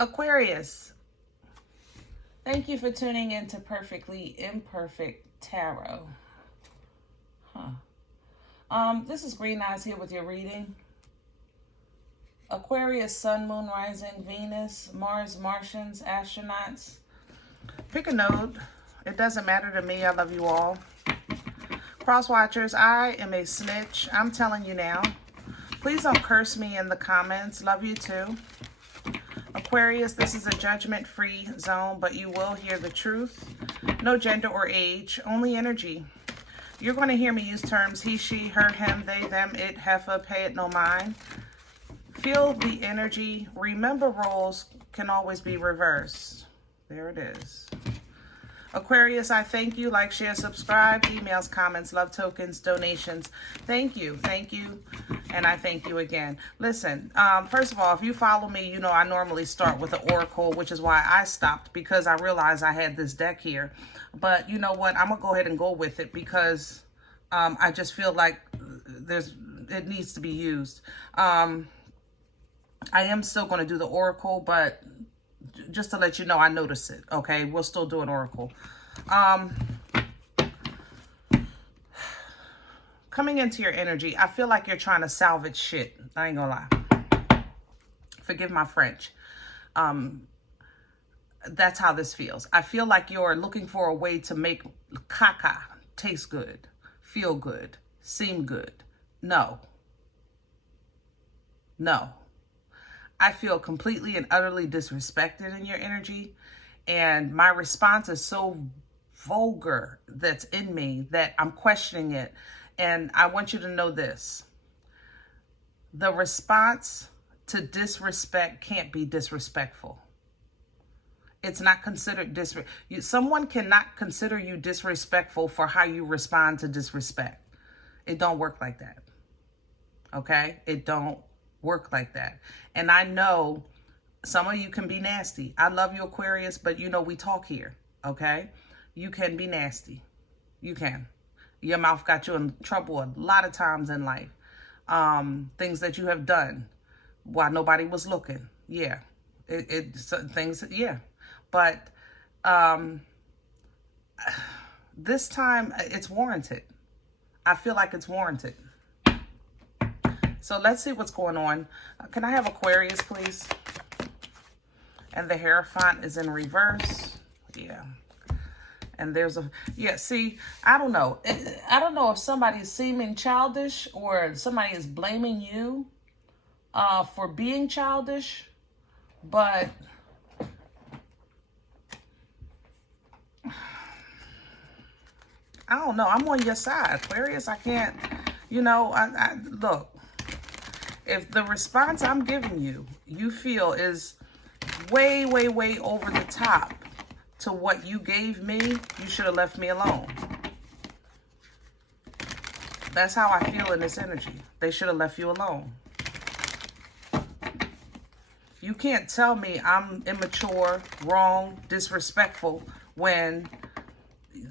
Aquarius, thank you for tuning in to Perfectly Imperfect Tarot. This is Green Eyes here with your reading. Aquarius, Sun, Moon, Rising, Venus, Mars, Martians, astronauts. Pick a node. It doesn't matter to me. I love you all. Cross watchers, I am a snitch. I'm telling you now. Please don't curse me in the comments. Love you too. Aquarius, this is a judgment-free zone, but you will hear the truth. No gender or age, only energy. You're going to hear me use terms he, she, her, him, they, them, it, heifer, pay it, no mind. Feel the energy. Remember, roles can always be reversed. There it is. Aquarius, I thank you. Like, share, subscribe, emails, comments, love tokens, donations. Thank you, and I thank you again. Listen, first of all, if you follow me, you know I normally start with the oracle, which is why I stopped, because I realized I had this deck here. But you know what? I'm gonna go ahead and go with it because I just feel like it needs to be used. I am still going to do the oracle, but just to let you know, I notice it. Okay, we'll still do an oracle. Coming into your energy, I feel like you're trying to salvage shit. I ain't gonna lie. Forgive my French. That's how this feels. I feel like you're looking for a way to make caca taste good, feel good, seem good. No. I feel completely and utterly disrespected in your energy. And my response is so vulgar that's in me that I'm questioning it. And I want you to know this. The response to disrespect can't be disrespectful. It's not considered disrespect. Someone cannot consider you disrespectful for how you respond to disrespect. It don't work like that. Okay? It don't work like that. And I know some of you can be nasty. I love you, Aquarius, but you know we talk here, okay? You can be nasty. You can. Your mouth got you in trouble a lot of times in life. Things that you have done while nobody was looking. Yeah. Things, yeah. But this time it's warranted. I feel like it's warranted. So let's see what's going on. Can I have Aquarius, please? And the Hierophant is in reverse. Yeah. And there's a, yeah, see, I don't know. I don't know if somebody is seeming childish or somebody is blaming you for being childish. But I don't know. I'm on your side, Aquarius. I can't, you know, look. If the response I'm giving you, you feel is way, way, way over the top to what you gave me, you should have left me alone. That's how I feel in this energy. They should have left you alone. You can't tell me I'm immature, wrong, disrespectful when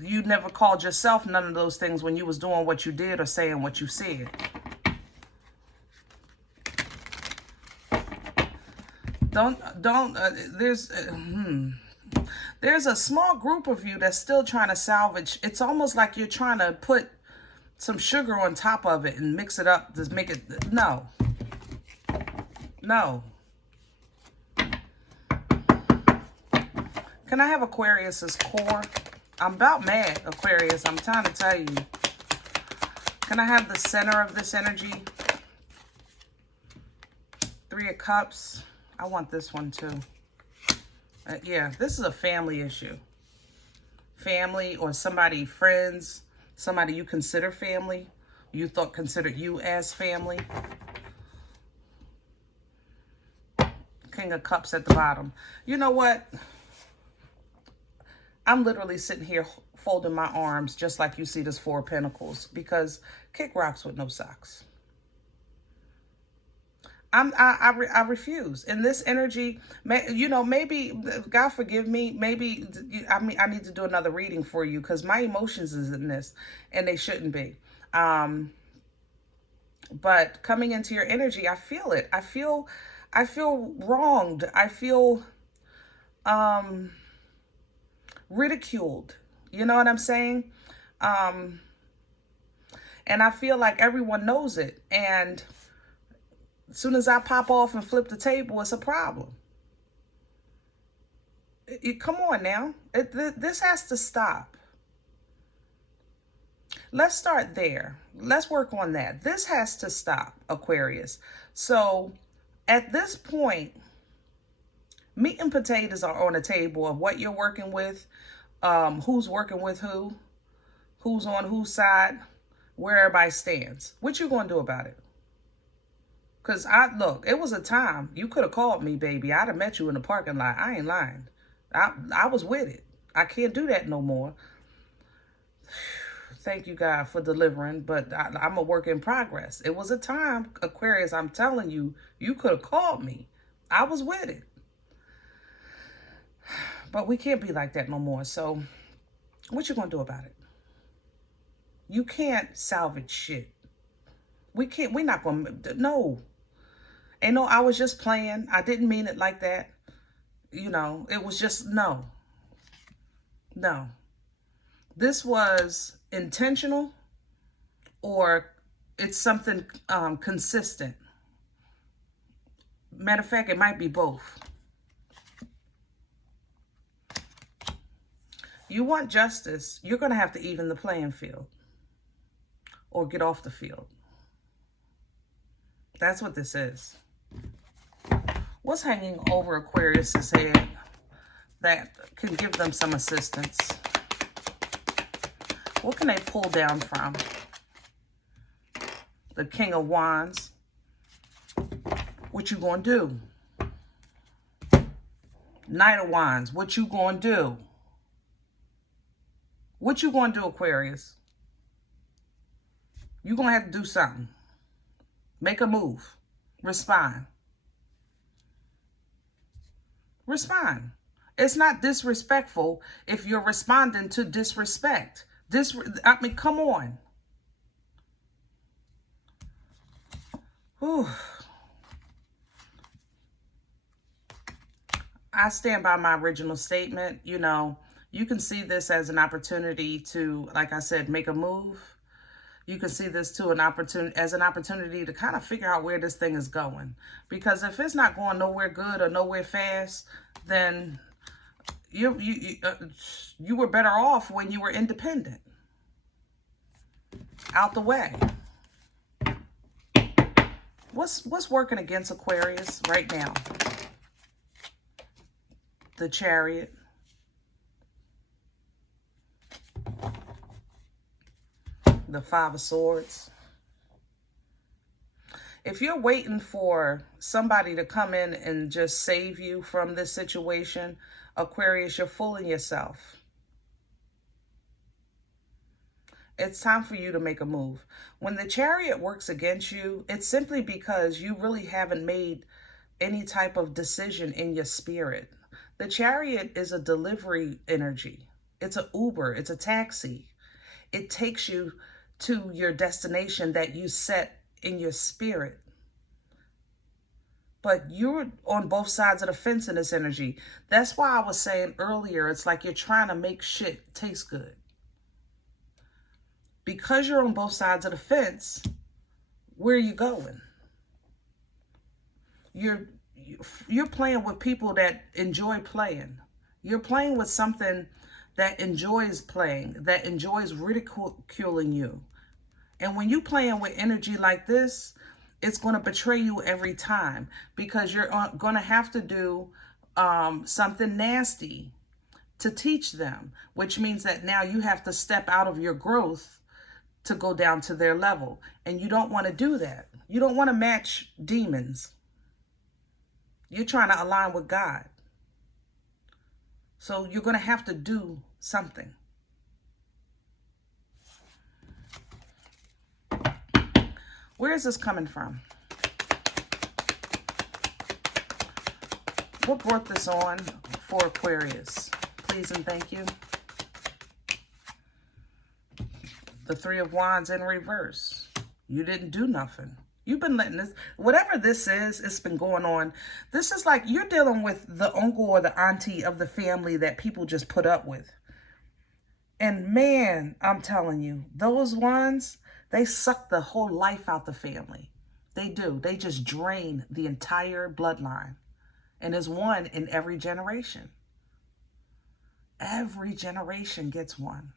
you never called yourself none of those things when you was doing what you did or saying what you said. There's a small group of you that's still trying to salvage. It's almost like you're trying to put some sugar on top of it and mix it up to make it, no. Can I have Aquarius's core? I'm about mad, Aquarius. I'm trying to tell you. Can I have the center of this energy? Three of Cups. I want this one too. Yeah, this is a family issue. Family or somebody, friends, somebody you consider family. You thought considered you as family. King of Cups at the bottom. You know what? I'm literally sitting here folding my arms just like you see this Four of Pentacles because kick rocks with no socks. I refuse. In this energy, you know, maybe, God forgive me, maybe, I need to do another reading for you because my emotions is in this and they shouldn't be. But coming into your energy, I feel it. I feel wronged. I feel ridiculed. You know what I'm saying? And I feel like everyone knows it. And as soon as I pop off and flip the table, it's a problem. Come on now. This has to stop. Let's start there. Let's work on that. This has to stop, Aquarius. So at this point, meat and potatoes are on the table of what you're working with, who's working with who's on whose side, where everybody stands. What you gonna do about it? Because look, it was a time you could have called me, baby. I'd have met you in the parking lot. I ain't lying. I was with it. I can't do that no more. Thank you, God, for delivering, but I'm a work in progress. It was a time, Aquarius, I'm telling you, you could have called me. I was with it. But we can't be like that no more. So what you gonna do about it? You can't salvage shit. We're not gonna, no. And no, I was just playing. I didn't mean it like that. You know, it was just, no. This was intentional, or it's something consistent. Matter of fact, it might be both. You want justice, you're going to have to even the playing field or get off the field. That's what this is. What's hanging over Aquarius's head that can give them some assistance? What can they pull down from? The King of Wands. What you gonna do? Knight of Wands. What you gonna do? What you gonna do, Aquarius? You're gonna have to do something. Make a move. Respond. Respond. It's not disrespectful if you're responding to disrespect. I mean, come on. Whew. I stand by my original statement. You know, you can see this as an opportunity to, like I said, make a move. You can see this to as an opportunity to kind of figure out where this thing is going. Because if it's not going nowhere good or nowhere fast, then you were better off when you were independent. Out the way. What's working against Aquarius right now? The Chariot. The Five of Swords. If you're waiting for somebody to come in and just save you from this situation, Aquarius, you're fooling yourself. It's time for you to make a move. When the Chariot works against you, it's simply because you really haven't made any type of decision in your spirit. The Chariot is a delivery energy. It's an Uber. It's a taxi. It takes you to your destination that you set in your spirit. But you're on both sides of the fence in this energy. That's why I was saying earlier, it's like you're trying to make shit taste good. Because you're on both sides of the fence, where are you going? You're playing with people that enjoy playing. You're playing with something that enjoys playing, that enjoys ridiculing you. And when you're playing with energy like this, it's going to betray you every time, because you're going to have to do something nasty to teach them, which means that now you have to step out of your growth to go down to their level. And you don't want to do that. You don't want to match demons. You're trying to align with God. So you're going to have to do something. Where is this coming from? What brought this on for Aquarius? Please and thank you. The Three of Wands in reverse. You didn't do nothing. You've been letting this, whatever this is, it's been going on. This is like you're dealing with the uncle or the auntie of the family that people just put up with. And man, I'm telling you, those ones, they suck the whole life out the family. They do. They just drain the entire bloodline. And there's one in every generation. Every generation gets one.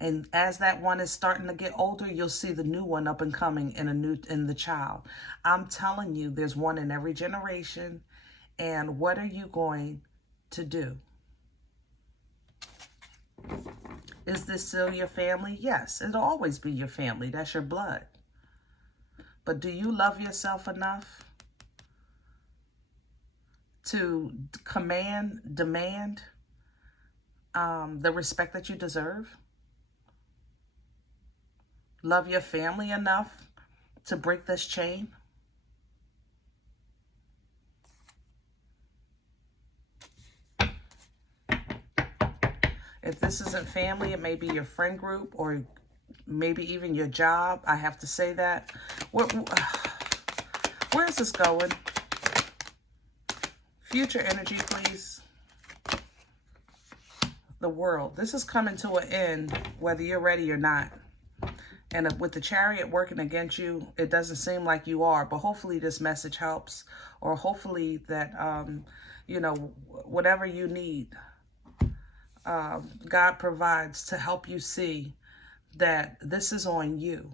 And as that one is starting to get older, you'll see the new one up and coming in the child. I'm telling you, there's one in every generation. And what are you going to do? Is this still your family? Yes, it'll always be your family. That's your blood. But do you love yourself enough to demand the respect that you deserve? Love your family enough to break this chain? If this isn't family, it may be your friend group or maybe even your job. I have to say that. Where is this going? Future energy, please. The World. This is coming to an end, whether you're ready or not. And with the Chariot working against you, it doesn't seem like you are. But hopefully this message helps. Or hopefully that, you know, whatever you need, God provides to help you see that this is on you.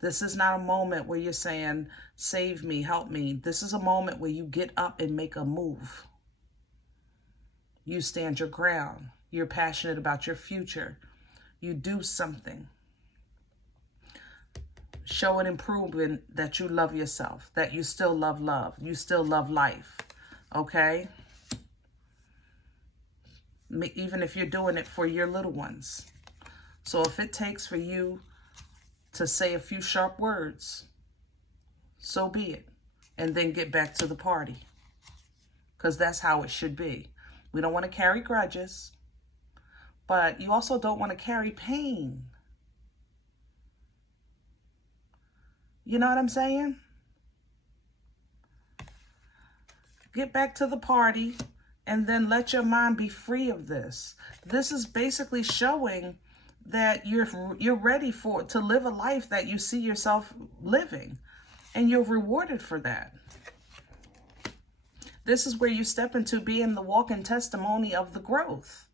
This is not a moment where you're saying, save me, help me. This is a moment where you get up and make a move. You stand your ground. You're passionate about your future. You do something. Show an improvement that you love yourself, that you still love love. You still love life. Okay? Even if you're doing it for your little ones. So if it takes for you to say a few sharp words, so be it. And then get back to the party. Because that's how it should be. We don't want to carry grudges. But you also don't want to carry pain. You know what I'm saying? Get back to the party and then let your mind be free of this. This is basically showing that you're ready to live a life that you see yourself living, and you're rewarded for that. This is where you step into being the walking testimony of the growth.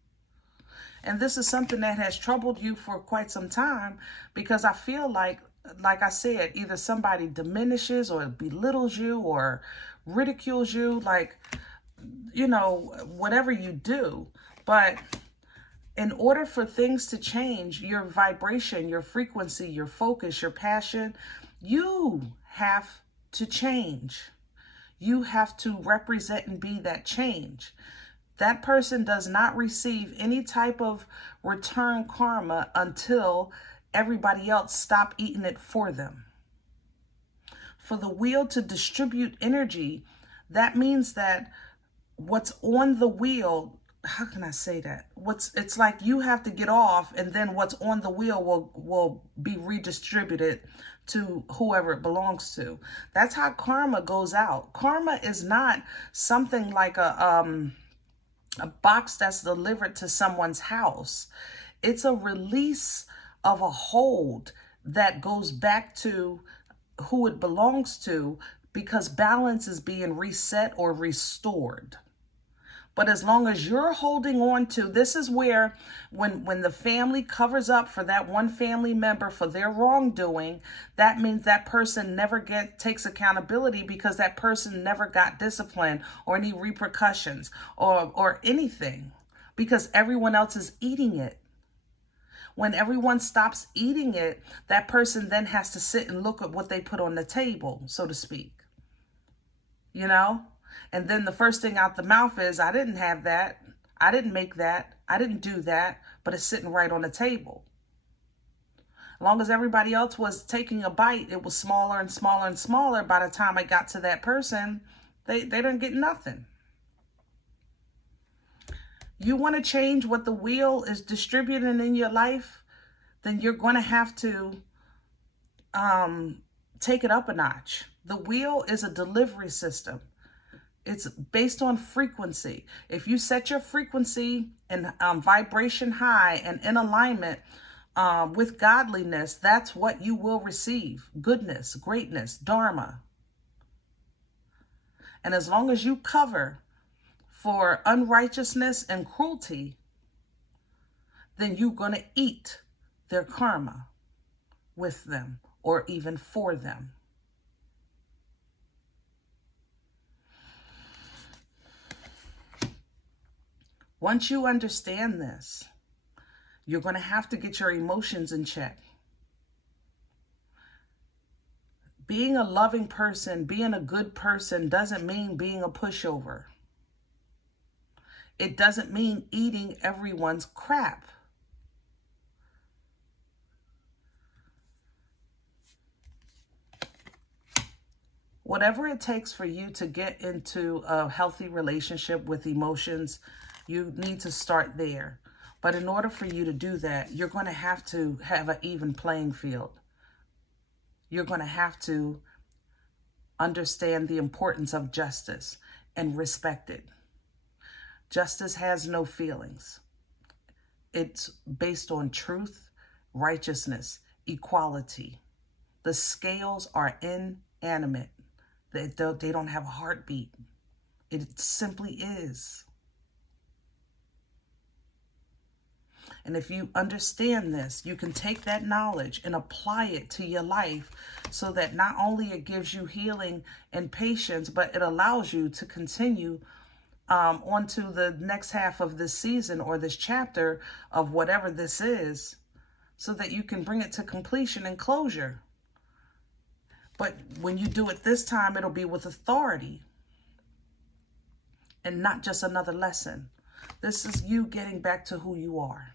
And this is something that has troubled you for quite some time, because I feel like I said, either somebody diminishes or belittles you or ridicules you, like, you know, whatever you do. But in order for things to change, your vibration, your frequency, your focus, your passion, you have to change. You have to represent and be that change. That person does not receive any type of return karma until everybody else stop eating it for them. For the wheel to distribute energy, that means that what's on the wheel, how can I say that? It's like you have to get off, and then what's on the wheel will be redistributed to whoever it belongs to. That's how karma goes out. Karma is not something like a box that's delivered to someone's house. It's a release of a hold that goes back to who it belongs to, because balance is being reset or restored. But as long as you're holding on to, this is where when the family covers up for that one family member for their wrongdoing, that means that person never takes accountability, because that person never got discipline or any repercussions or anything, because everyone else is eating it. When everyone stops eating it, that person then has to sit and look at what they put on the table, so to speak. You know? And then the first thing out the mouth is, I didn't have that. I didn't make that. I didn't do that. But it's sitting right on the table. As long as everybody else was taking a bite, it was smaller and smaller and smaller. By the time it got to that person, they didn't get nothing. You want to change what the wheel is distributing in your life, then you're going to have to take it up a notch. The wheel is a delivery system. It's based on frequency. If you set your frequency and vibration high and in alignment with godliness, that's what you will receive. Goodness, greatness, dharma. And as long as you cover for unrighteousness and cruelty, then you're going to eat their karma with them or even for them. Once you understand this, you're going to have to get your emotions in check. Being a loving person, being a good person doesn't mean being a pushover. It doesn't mean eating everyone's crap. Whatever it takes for you to get into a healthy relationship with emotions, you need to start there. But in order for you to do that, you're going to have an even playing field. You're going to have to understand the importance of justice and respect it. Justice has no feelings. It's based on truth, righteousness, equality. The scales are inanimate. They don't have a heartbeat. It simply is. And if you understand this, you can take that knowledge and apply it to your life so that not only it gives you healing and patience, but it allows you to continue onto the next half of this season or this chapter of whatever this is, so that you can bring it to completion and closure. But when you do it this time, it'll be with authority and not just another lesson. This is you getting back to who you are.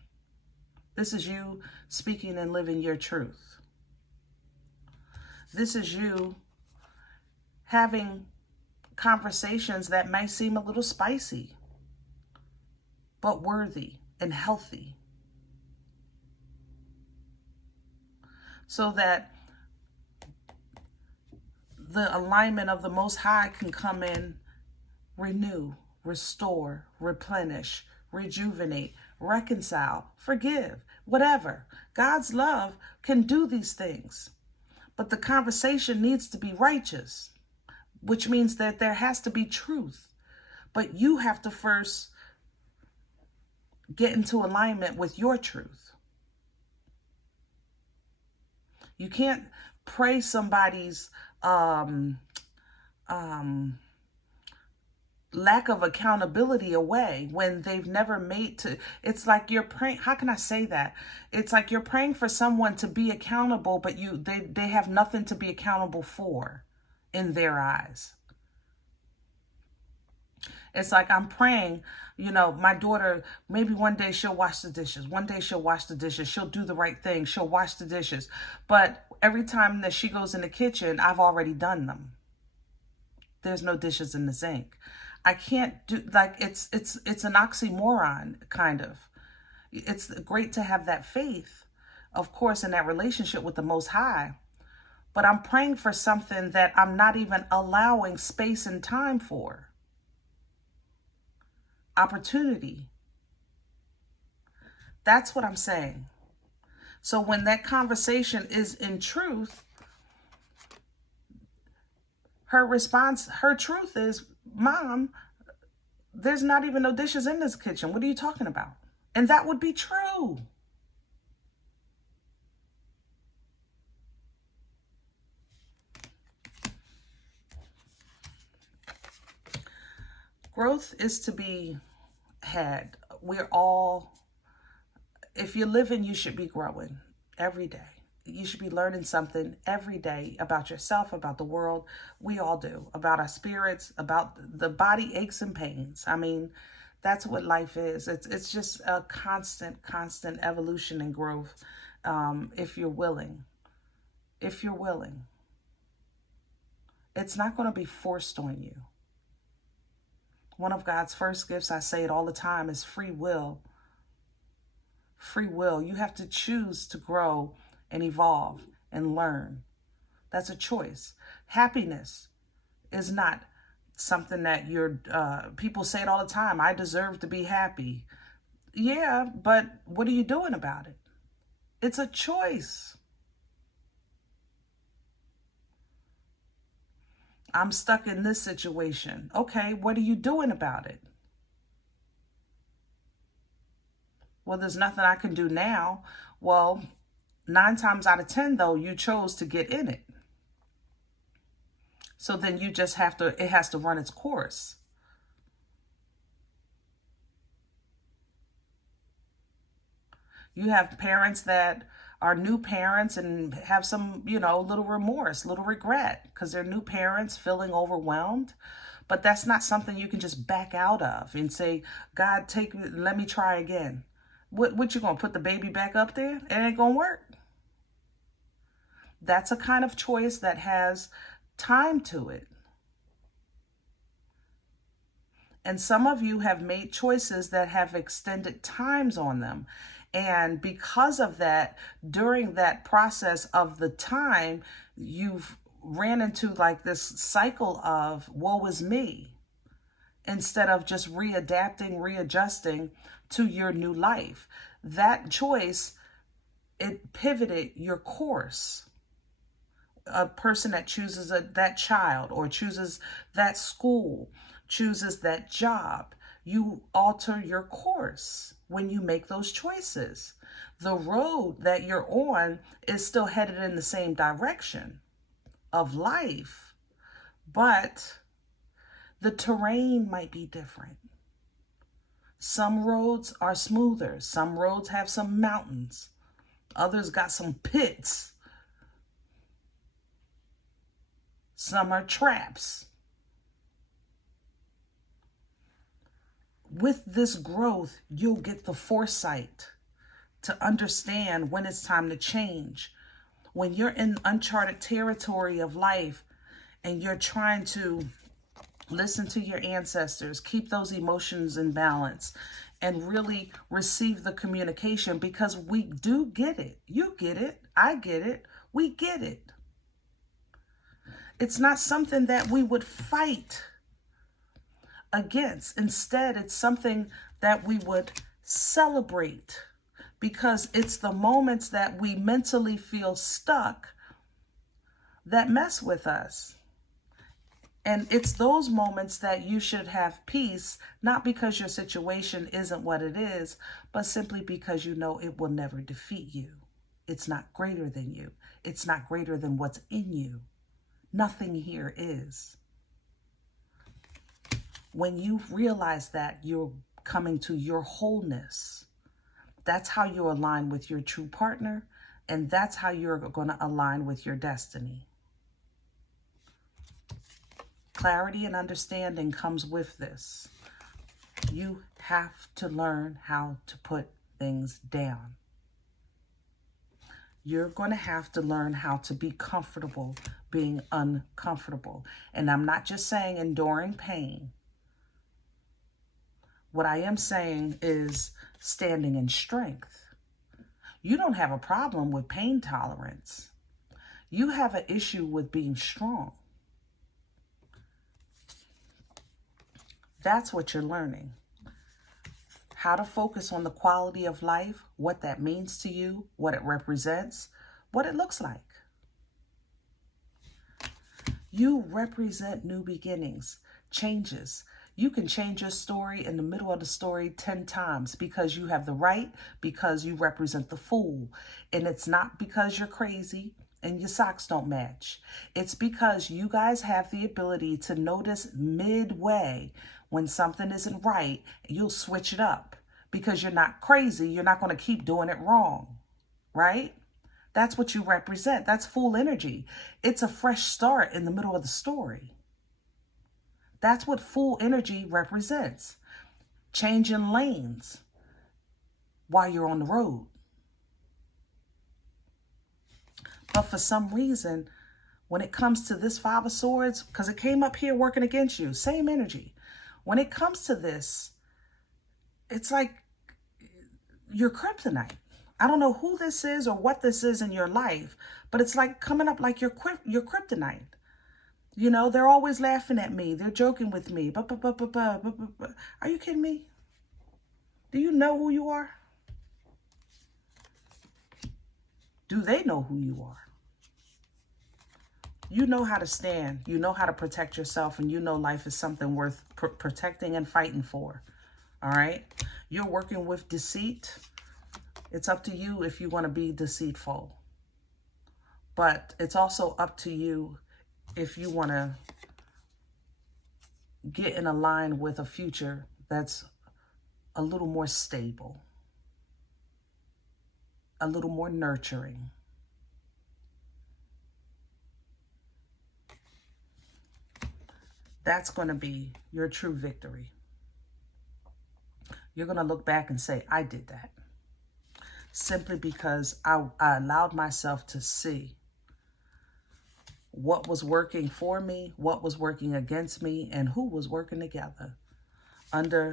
This is you speaking and living your truth. This is you having conversations that may seem a little spicy, but worthy and healthy. So that the alignment of the Most High can come in, renew, restore, replenish, rejuvenate, reconcile, forgive, whatever. God's love can do these things. But the conversation needs to be righteous, which means that there has to be truth. But you have to first get into alignment with your truth. You can't pray somebody's lack of accountability away when they've never it's like you're praying. How can I say that? It's like you're praying for someone to be accountable, but they have nothing to be accountable for in their eyes. It's like I'm praying, my daughter, maybe one day she'll wash the dishes. One day she'll wash the dishes. She'll do the right thing. She'll wash the dishes. But every time that she goes in the kitchen, I've already done them. There's no dishes in the sink. I can't do, it's an oxymoron, kind of. It's great to have that faith, of course, in that relationship with the Most High. But I'm praying for something that I'm not even allowing space and time for. Opportunity. That's what I'm saying. So when that conversation is in truth, her response, her truth is, Mom, there's not even no dishes in this kitchen. What are you talking about? And that would be true. Growth is to be had. We're all, if you're living, you should be growing every day. You should be learning something every day about yourself, about the world. We all do. About our spirits, about the body aches and pains. I mean, that's what life is. It's just a constant evolution and growth, if you're willing. If you're willing. It's not going to be forced on you. One of God's first gifts, I say it all the time, is free will. Free will. You have to choose to grow and evolve and learn That's a choice. Happiness is not something that people say it all the time. I deserve to be happy. Yeah, but what are you doing about it? It's a choice. I'm stuck in this situation. Okay, what are you doing about it? Well, there's nothing I can do now. Well, 9 times out of 10, though, you chose to get in it. So then you just have to, it has to run its course. You have parents that are new parents and have some, little remorse, little regret because they're new parents feeling overwhelmed. But that's not something you can just back out of and say, God, let me try again. What you gonna put the baby back up there? It ain't gonna work. That's a kind of choice that has time to it. And some of you have made choices that have extended times on them. And because of that, during that process of the time, you've ran into like this cycle of woe is me, instead of just readapting, readjusting to your new life. That choice, it pivoted your course. A person that chooses that child or chooses that school, chooses that job, you alter your course when you make those choices. The road that you're on is still headed in the same direction of life, but the terrain might be different. Some roads are smoother. Some roads have some mountains. Others got some pits. Some are traps. With this growth, you'll get the foresight to understand when it's time to change. When you're in uncharted territory of life and you're trying to listen to your ancestors, keep those emotions in balance, and really receive the communication, because we do get it. You get it. I get it. We get it. It's not something that we would fight against. Instead, it's something that we would celebrate, because it's the moments that we mentally feel stuck that mess with us. And it's those moments that you should have peace, not because your situation isn't what it is, but simply because you know it will never defeat you. It's not greater than you. It's not greater than what's in you. Nothing here is. When you realize that, you're coming to your wholeness. That's how you align with your true partner, and that's how you're going to align with your destiny. Clarity and understanding comes with this. You have to learn how to put things down. You're going to have to learn how to be comfortable being uncomfortable. And I'm not just saying enduring pain. What I am saying is standing in strength. You don't have a problem with pain tolerance. You have an issue with being strong. That's what you're learning. How to focus on the quality of life, what that means to you, what it represents, what it looks like. You represent new beginnings, changes. You can change your story in the middle of the story 10 times because you have the right, because you represent the fool. And it's not because you're crazy and your socks don't match. It's because you guys have the ability to notice midway when something isn't right. You'll switch it up because you're not crazy. You're not going to keep doing it wrong, right? That's what you represent. That's full energy. It's a fresh start in the middle of the story. That's what full energy represents. Changing lanes while you're on the road. But for some reason, when it comes to this Five of Swords, because it came up here working against you, same energy. When it comes to this, it's like you're kryptonite. I don't know who this is or what this is in your life, but it's like coming up like your kryptonite. You know, they're always laughing at me. They're joking with me. Are you kidding me? Do you know who you are? Do they know who you are? You know how to stand. You know how to protect yourself, and you know life is something worth protecting and fighting for. All right? You're working with deceit. It's up to you if you want to be deceitful. But it's also up to you if you want to get in a line with a future that's a little more stable, a little more nurturing. That's going to be your true victory. You're going to look back and say, I did that. Simply because I allowed myself to see what was working for me, what was working against me, and who was working together. Under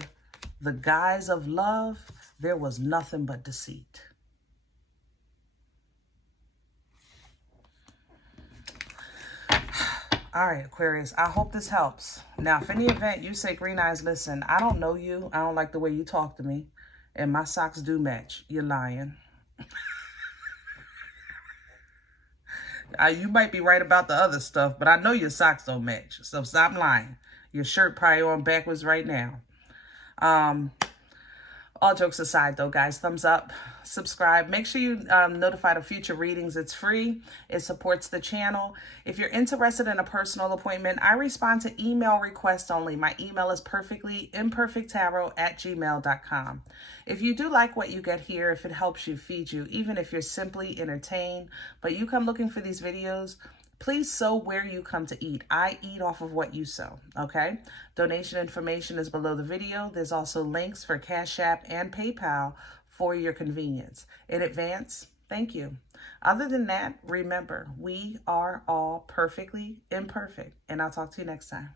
the guise of love, there was nothing but deceit. All right, Aquarius, I hope this helps. Now, if any event you say, Green Eyes, listen, I don't know you. I don't like the way you talk to me. And my socks do match. You're lying. You might be right about the other stuff, but I know your socks don't match. So stop lying. Your shirt probably on backwards right now. All jokes aside, though, guys, thumbs up, subscribe. Make sure you notified of future readings. It's free. It supports the channel. If you're interested in a personal appointment, I respond to email requests only. My email is perfectlyimperfecttarot@gmail.com. If you do like what you get here, if it helps you, feed you, even if you're simply entertained, but you come looking for these videos, please sow where you come to eat. I eat off of what you sow, okay? Donation information is below the video. There's also links for CashApp and PayPal for your convenience. In advance, thank you. Other than that, remember, we are all perfectly imperfect, and I'll talk to you next time.